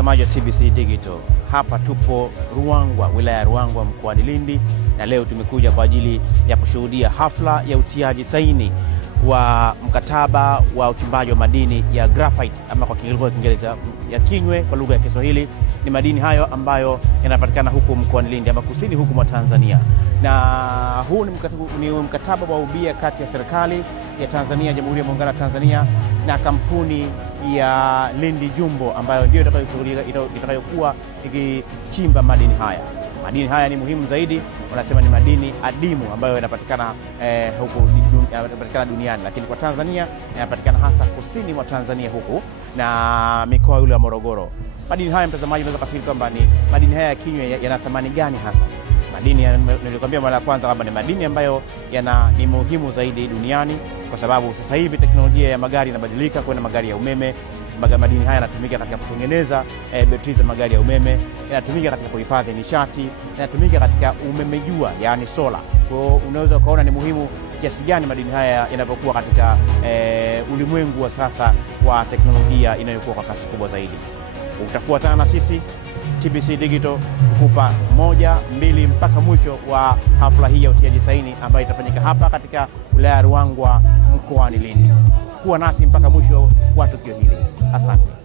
Mtazamaji wa TBC Digital, hapa tupo Ruangwa, wilaya ya Ruangwa mkoani Lindi, na leo tumekuja kwa ajili ya kushuhudia hafla ya utiaji saini wa mkataba wa uchimbaji wa madini ya graphite ama kwa Kiingereza ya kinywe, kwa lugha ya Kiswahili ni madini hayo ambayo yanapatikana huku mkoani Lindi ama kusini huku mwa Tanzania. Na huu ni mkataba wa ubia kati ya serikali ya Tanzania, Jamhuri ya Muungano wa Tanzania na kampuni ya Lindi Jumbo ambayo ndio itakayokuwa ikichimba madini haya. Madini haya ni muhimu zaidi, wanasema ni madini adimu ambayo yanapatikana huku duniani, lakini kwa Tanzania yanapatikana hasa kusini mwa Tanzania huku na mikoa yule ya Morogoro. Madini haya, mtazamaji, unaweza kufikiri kwamba ni madini haya ya kinywe yana thamani gani hasa? Madini nilikwambia mara ya kwanza kwamba ni madini ambayo ni muhimu zaidi duniani, kwa sababu sasa hivi teknolojia ya magari inabadilika kwenda magari ya umeme. Madini haya yanatumika katika kutengeneza betri za magari ya umeme, yanatumika katika kuhifadhi nishati, yanatumika katika umeme jua, yani sola. Kwa hiyo unaweza ukaona ni muhimu kiasi gani madini haya yanapokuwa katika ulimwengu wa sasa wa teknolojia inayokuwa kwa kasi kubwa zaidi. Utafuatana na sisi TBC Digital kukupa 1, 2 mpaka mwisho wa hafla hii ya utiaji saini ambayo itafanyika hapa katika wilaya ya Ruangwa mkoani Lindi. Kuwa nasi mpaka mwisho wa tukio hili. Asante.